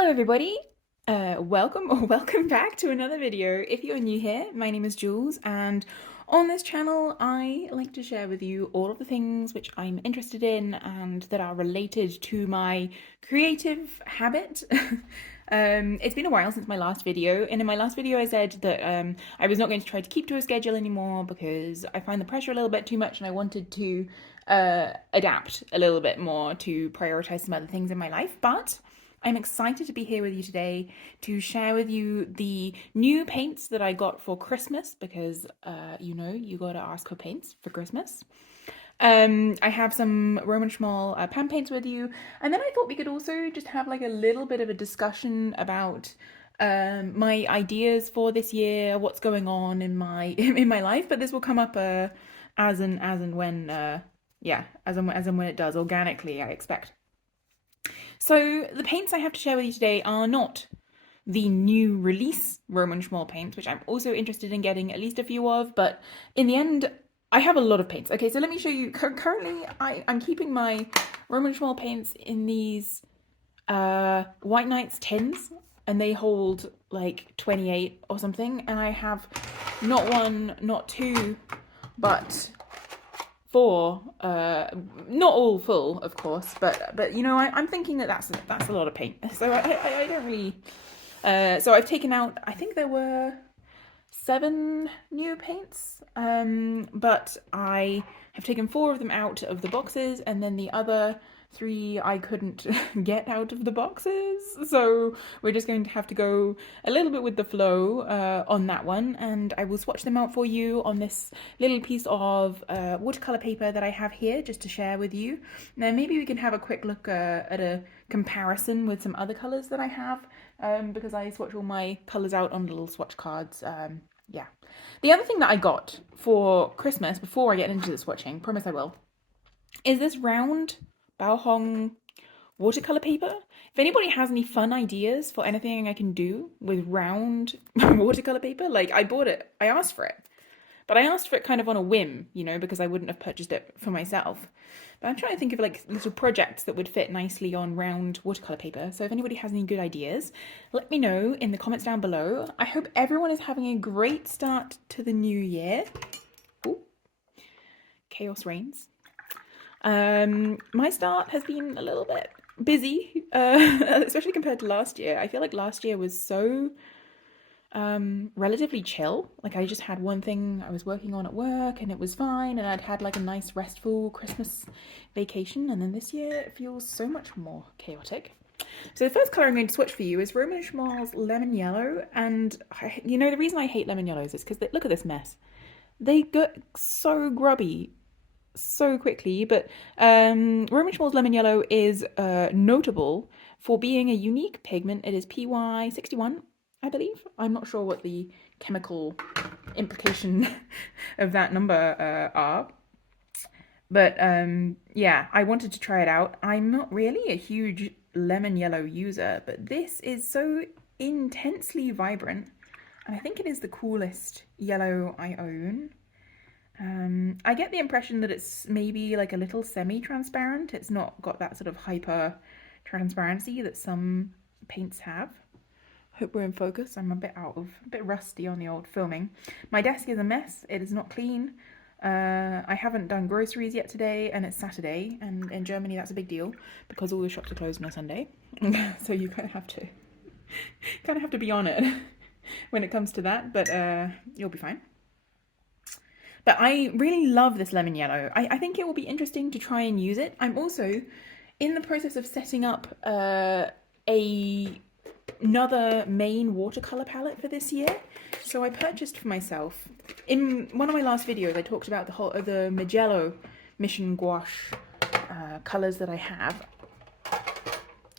Hello everybody, welcome back to another video. If you're new here, my name is Jules, and on this channel I like to share with you all of the things which I'm interested in and that are related to my creative habit. It's been a while since my last video, and in my last video I said that I was not going to try to keep to a schedule anymore because I find the pressure a little bit too much and I wanted to adapt a little bit more to prioritize some other things in my life, but I'm excited to be here with you today to share with you the new paints that I got for Christmas because, you gotta ask for paints for Christmas. I have some Roman Schmall pan paints with you, and then I thought we could also just have like a little bit of a discussion about my ideas for this year, what's going on in my in my life. But this will come up as and when when it does organically, I expect. So the paints I have to share with you today are not the new release Roman Schmall paints, which I'm also interested in getting at least a few of, but in the end, I have a lot of paints. Okay, so let me show you. Currently, I'm keeping my Roman Schmall paints in these White Knights tins, and they hold like 28 or something, and I have not one, not two, but four, not all full, of course, but I'm thinking that that's a lot of paint. So I don't really. So I've taken out. I think there were 7 new paints, but I have taken 4 of them out of the boxes, and then the other 3 I couldn't get out of the boxes, so we're just going to have to go a little bit with the flow on that one, and I will swatch them out for you on this little piece of watercolor paper that I have here just to share with you. Now maybe we can have a quick look at a comparison with some other colors that I have, because I swatch all my colors out on little swatch cards. Yeah. The other thing that I got for Christmas, before I get into the swatching, promise I will, is this round Bao Hong watercolor paper. If anybody has any fun ideas for anything I can do with round watercolor paper, like I bought it, I asked for it. But I asked for it kind of on a whim, because I wouldn't have purchased it for myself. But I'm trying to think of like little projects that would fit nicely on round watercolor paper. So if anybody has any good ideas, let me know in the comments down below. I hope everyone is having a great start to the new year. Ooh. Chaos reigns. My start has been a little bit busy, especially compared to last year. I feel like last year was so relatively chill. Like I just had one thing I was working on at work and it was fine, and I'd had like a nice restful Christmas vacation, and then this year it feels so much more chaotic. So the first color I'm going to swatch for you is Roman Schmall's Lemon Yellow, and the reason I hate lemon yellows is because look at this mess. They get so grubby so quickly, but Roman Schmall's Lemon Yellow is notable for being a unique pigment. It is PY61, I believe. I'm not sure what the chemical implication of that number are. But yeah, I wanted to try it out. I'm not really a huge lemon yellow user, but this is so intensely vibrant, and I think it is the coolest yellow I own. I get the impression that it's maybe like a little semi-transparent. It's not got that sort of hyper transparency that some paints have. Hope we're in focus. I'm a bit rusty on the old filming. My desk is a mess. It is not clean. I haven't done groceries yet today, and it's Saturday, and in Germany that's a big deal because all the shops are closed on a Sunday. So you kind of have to be on it when it comes to that, but you'll be fine. But I really love this lemon yellow. I think it will be interesting to try and use it. I'm also in the process of setting up another main watercolor palette for this year. So I purchased for myself, in one of my last videos I talked about the Magello Mission Gouache colors that I have.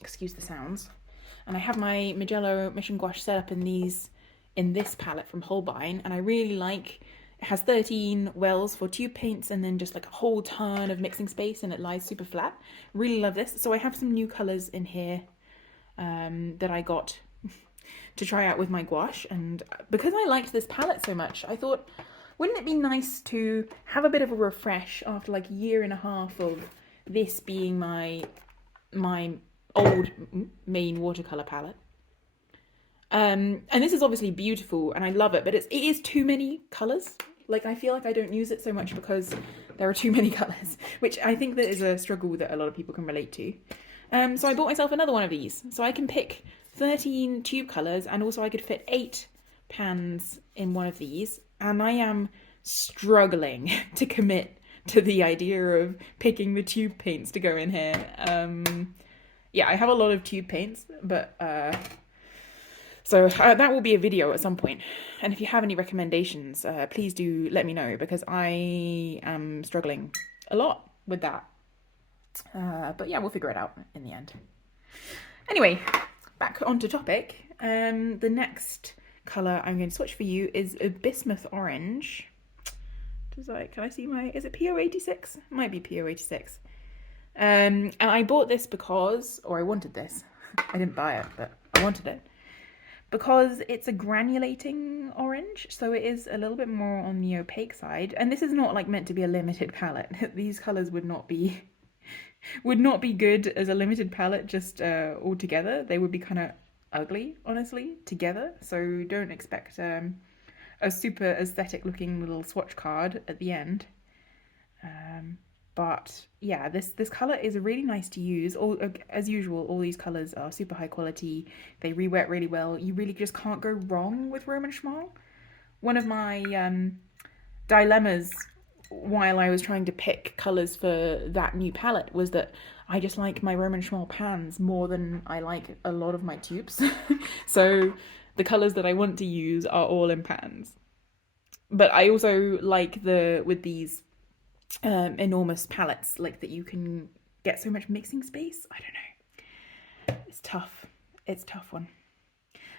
Excuse the sounds. And I have my Magello Mission Gouache set up in this palette from Holbein, and I really like. It has 13 wells for tube paints and then just like a whole ton of mixing space, and it lies super flat. Really love this. So I have some new colours in here that I got to try out with my gouache, and because I liked this palette so much, I thought, wouldn't it be nice to have a bit of a refresh after like a year and a half of this being my old main watercolor palette. And this is obviously beautiful and I love it, but it is too many colors. Like, I feel like I don't use it so much because there are too many colors, which I think that is a struggle that a lot of people can relate to. So I bought myself another one of these. So I can pick 13 tube colors, and also I could fit 8 pans in one of these. And I am struggling to commit to the idea of picking the tube paints to go in here. Yeah, I have a lot of tube paints, but so that will be a video at some point. And if you have any recommendations, please do let me know, because I am struggling a lot with that. But yeah, we'll figure it out in the end. Anyway, back onto topic. The next colour I'm going to swatch for you is a bismuth orange. Can I see my, is it PO86? It might be PO86. And I bought this because, or I wanted this. I didn't buy it, but I wanted it. Because it's a granulating orange, so it is a little bit more on the opaque side. And this is not like meant to be a limited palette. These colours would not be good as a limited palette just all together. They would be kind of ugly, honestly, together. So don't expect a super aesthetic looking little swatch card at the end. But yeah, this colour is really nice to use. As usual, all these colours are super high quality. They re-wet really well. You really just can't go wrong with Roman Schmal. One of my dilemmas while I was trying to pick colours for that new palette was that I just like my Roman Schmal pans more than I like a lot of my tubes. So the colours that I want to use are all in pans. But I also like with these enormous palettes, like that you can get so much mixing space. I don't know. It's tough. It's a tough one.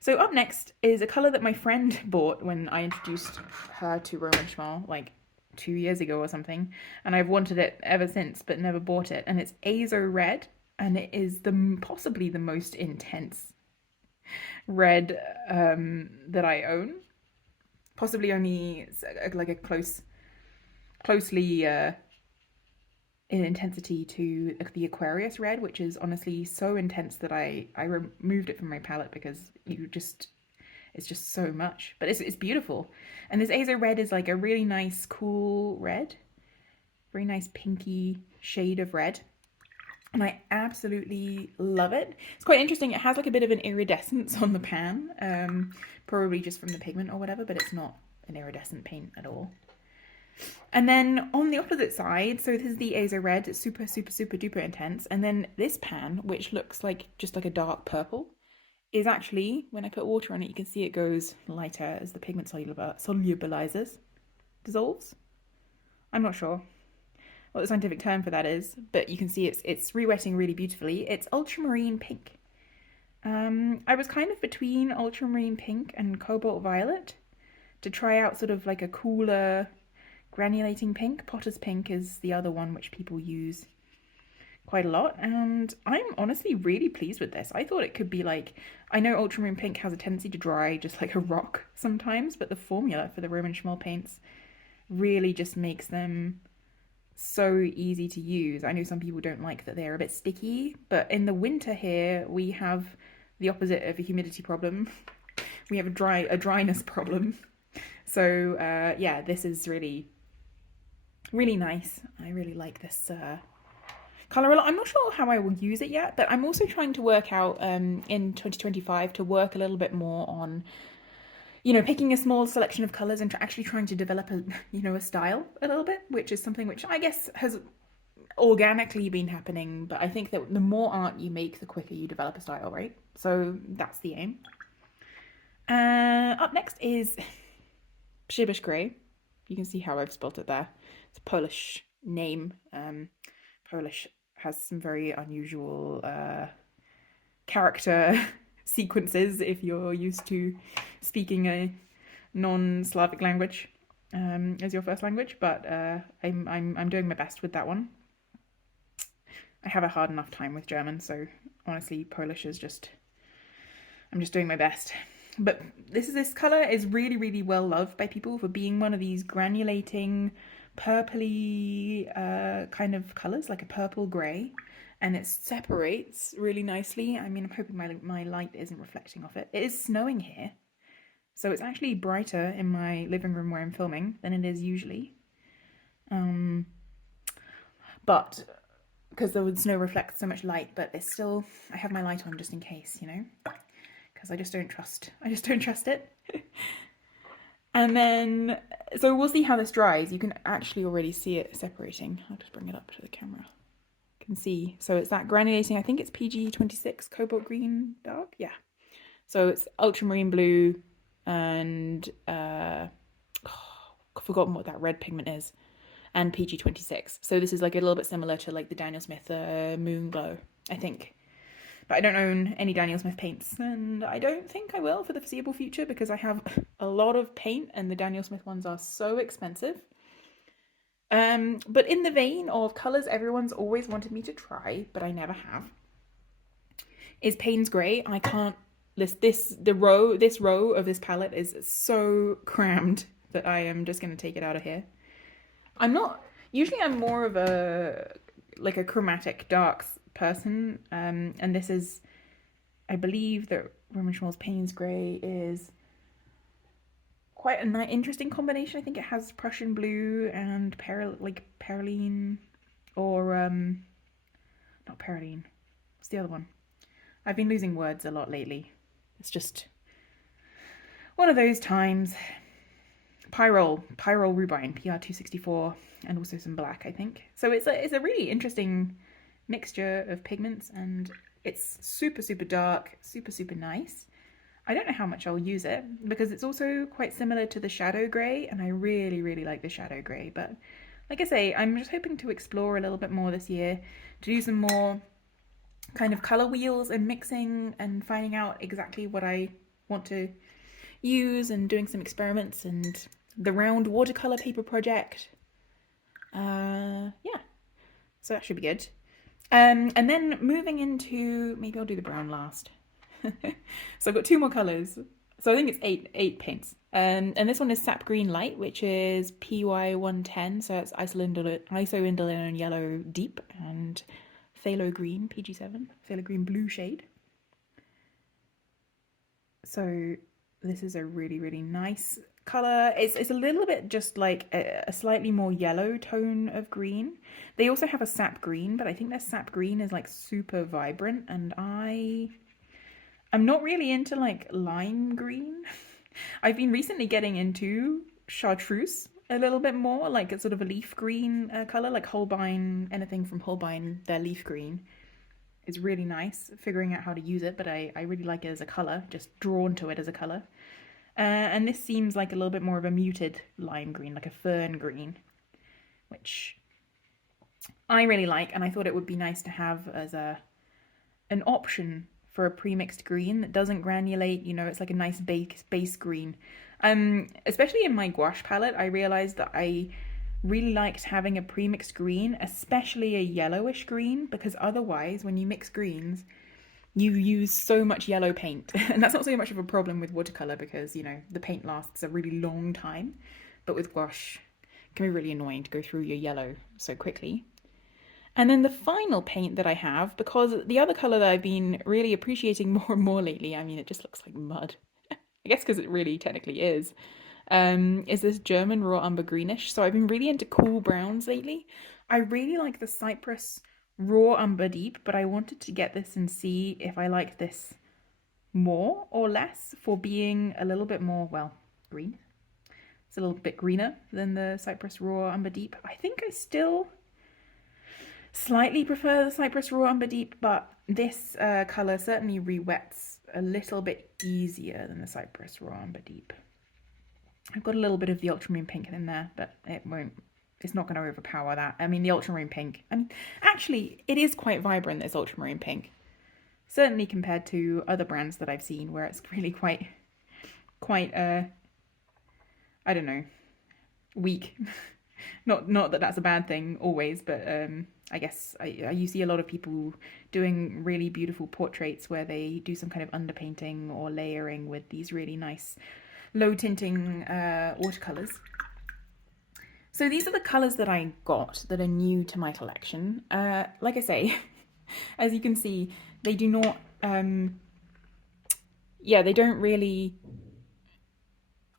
So up next is a colour that my friend bought when I introduced her to Roman Schmal, like 2 years ago or something, and I've wanted it ever since but never bought it, and it's Azo Red, and it is possibly the most intense red that I own. Possibly only like a closely in intensity to the Aquarius red, which is honestly so intense that I removed it from my palette because it's just so much. But it's beautiful. And this Azo Red is like a really nice, cool red. Very nice pinky shade of red. And I absolutely love it. It's quite interesting. It has like a bit of an iridescence on the pan. Probably just from the pigment or whatever, but it's not an iridescent paint at all. And then on the opposite side, so this is the Azo Red. It's super, super, super duper intense. And then this pan, which looks like just like a dark purple, is actually, when I put water on it, you can see it goes lighter as the pigment solubilizes, dissolves. I'm not sure what the scientific term for that is, but you can see it's re-wetting really beautifully. It's ultramarine pink. I was kind of between ultramarine pink and cobalt violet to try out sort of like a cooler granulating pink. Potter's pink is the other one which people use quite a lot, and I'm honestly really pleased with this. I thought it could be like, I know ultramarine pink has a tendency to dry just like a rock sometimes, but the formula for the Roman Schmal paints really just makes them so easy to use. I know some people don't like that they're a bit sticky, but in the winter here we have the opposite of a humidity problem. We have a dryness problem. So yeah, this is really nice. I really like this colour a lot. I'm not sure how I will use it yet, but I'm also trying to work out in 2025 to work a little bit more on, picking a small selection of colours and actually trying to develop a style a little bit, which is something which I guess has organically been happening, but I think that the more art you make, the quicker you develop a style, right? So that's the aim. Up next is Shibish Grey. You can see how I've spelt it there. It's a Polish name. Polish has some very unusual character sequences if you're used to speaking a non-Slavic language as your first language, but I'm doing my best with that one. I have a hard enough time with German, so honestly Polish is I'm just doing my best. But this colour is really, really well loved by people for being one of these granulating, purpley kind of colours, like a purple grey. and it separates really nicely. I mean, I'm hoping my light isn't reflecting off it. It is snowing here, so it's actually brighter in my living room where I'm filming than it is usually. But because the snow reflects so much light, but it's still, I have my light on just in case, you know, because I just don't trust it. And then, so we'll see how this dries. You can actually already see it separating. I'll just bring it up to the camera. You can see, so it's that granulating, I think it's PG 26 cobalt green dark, yeah. So it's ultramarine blue and I've forgotten what that red pigment is, and PG 26. So this is like a little bit similar to like the Daniel Smith Moon Glow, I think. But I don't own any Daniel Smith paints, and I don't think I will for the foreseeable future because I have a lot of paint and the Daniel Smith ones are so expensive. But in the vein of colours everyone's always wanted me to try, but I never have, is Payne's Grey. I can't list this row of this palette is so crammed that I am just going to take it out of here. I'm more of a chromatic darks person, and this is, I believe that Roman Schmall's Payne's Grey is quite an interesting combination. I think it has Prussian blue and Perylene, or not Perylene. What's the other one? I've been losing words a lot lately. It's just one of those times. Pyrrole Rubine, PR264, and also some black, I think. So it's a really interesting mixture of pigments, and it's super, super dark, super, super nice. I don't know how much I'll use it because it's also quite similar to the Shadow Grey, and I really, really like the Shadow Grey. But like I say, I'm just hoping to explore a little bit more this year, to do some more kind of color wheels and mixing and finding out exactly what I want to use, and doing some experiments, and the round watercolor paper project. Yeah, so that should be good. And then moving into, maybe I'll do the brown last. So I've got two more colors. So I think it's eight paints. And this one is Sap Green Light, which is PY110. So it's isoindolone yellow deep, and phthalo green PG7, phthalo green blue shade. So this is a really, really nice color. It's a little bit just like a slightly more yellow tone of green. They also have a sap green, but I think their sap green is like super vibrant, and I'm not really into like lime green. I've been recently getting into chartreuse a little bit more, like a sort of a leaf green color, like Holbein, anything from Holbein, their leaf green is really nice, figuring out how to use it, but I really like it as a color, just drawn to it as a color. And this seems like a little bit more of a muted lime green, like a fern green, which I really like, and I thought it would be nice to have as an option for a pre-mixed green that doesn't granulate, you know, it's like a nice base green. Especially in my gouache palette, I realized that I really liked having a pre-mixed green, especially a yellowish green, because otherwise when you mix greens, you use so much yellow paint. And that's not so much of a problem with watercolor because, you know, the paint lasts a really long time. But with gouache, it can be really annoying to go through your yellow so quickly. And then the final paint that I have, because the other color that I've been really appreciating more and more lately, I mean, it just looks like mud. I guess because it really technically is this German raw umber greenish. So I've been really into cool browns lately. I really like the Cypress raw umber deep, but I wanted to get this and see if I liked this more or less for being a little bit more, well, green. It's a little bit greener than the Cypress raw umber deep. I think I still slightly prefer the Cypress raw umber deep, but this color certainly re-wets a little bit easier than the Cypress raw umber deep. I've got a little bit of the ultramarine pink in there, but it's not going to overpower that. I mean, the ultramarine pink, I mean, actually, it is quite vibrant, this ultramarine pink. Certainly compared to other brands that I've seen where it's really quite, I don't know, weak. Not that that's a bad thing always, but I guess you see a lot of people doing really beautiful portraits where they do some kind of underpainting or layering with these really nice low tinting watercolors. So these are the colors that I got that are new to my collection. Like I say, As you can see, they do not, yeah, they don't really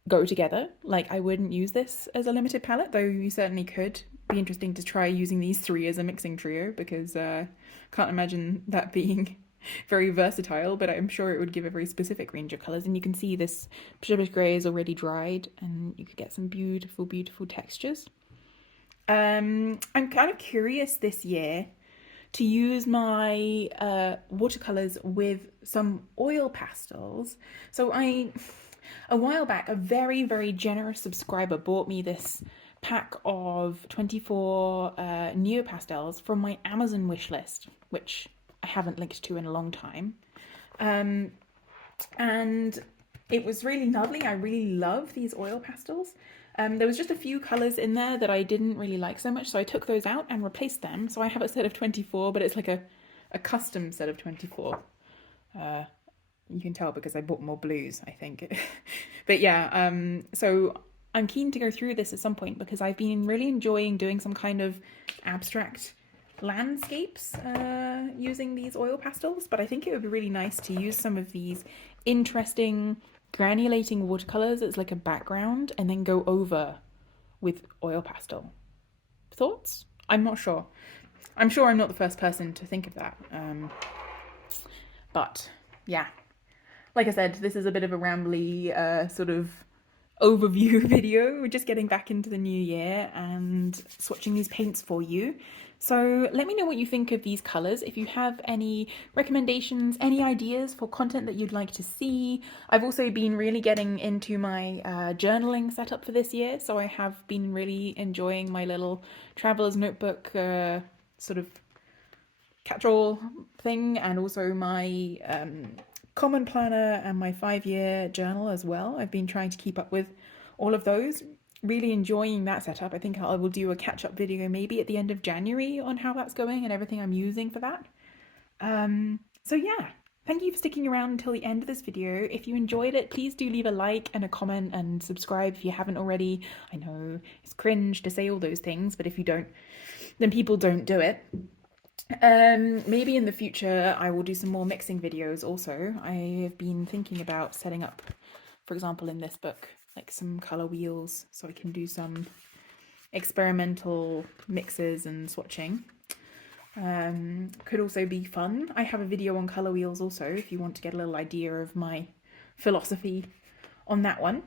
go together. Like, I wouldn't use this as a limited palette, though you certainly could. Be interesting to try using these three as a mixing trio, because can't imagine that being very versatile, but I'm sure it would give a very specific range of colours. And you can see this Pacific Grey is already dried, and you could get some beautiful, beautiful textures. I'm kind of curious this year to use my watercolours with some oil pastels. So a while back, a very, very generous subscriber bought me this pack of 24 neopastels from my Amazon wish list, which I haven't linked to in a long time. And it was really lovely. I really love these oil pastels. There was just a few colours in there that I didn't really like so much, so I took those out and replaced them. So I have a set of 24, but it's like a custom set of 24. You can tell because I bought more blues, I think. But yeah, so I'm keen to go through this at some point because I've been really enjoying doing some kind of abstract landscapes using these oil pastels, but I think it would be really nice to use some of these interesting granulating watercolors as like a background and then go over with oil pastel. Thoughts? I'm not sure. I'm sure I'm not the first person to think of that. But yeah, like I said, this is a bit of a rambly sort of overview video. We're just getting back into the new year and swatching these paints for you. So let me know what you think of these colours. If you have any recommendations, any ideas for content that you'd like to see. I've also been really getting into my journaling setup for this year. So I have been really enjoying my little traveler's notebook sort of catch-all thing, and also my common planner and my 5-year journal as well. I've been trying to keep up with all of those. Really enjoying that setup. I think I will do a catch-up video maybe at the end of January on how that's going and everything I'm using for that. So yeah, thank you for sticking around until the end of this video. If you enjoyed it, please do leave a like and a comment and subscribe if you haven't already. I know it's cringe to say all those things, but if you don't, then people don't do it. Maybe in the future I will do some more mixing videos also. I have been thinking about setting up, for example, in this book, like some color wheels so I can do some experimental mixes and swatching. Could also be fun. I have a video on color wheels also if you want to get a little idea of my philosophy on that one.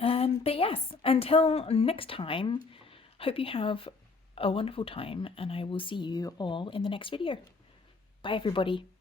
But yes, until next time, hope you have a wonderful time and I will see you all in the next video. Bye everybody.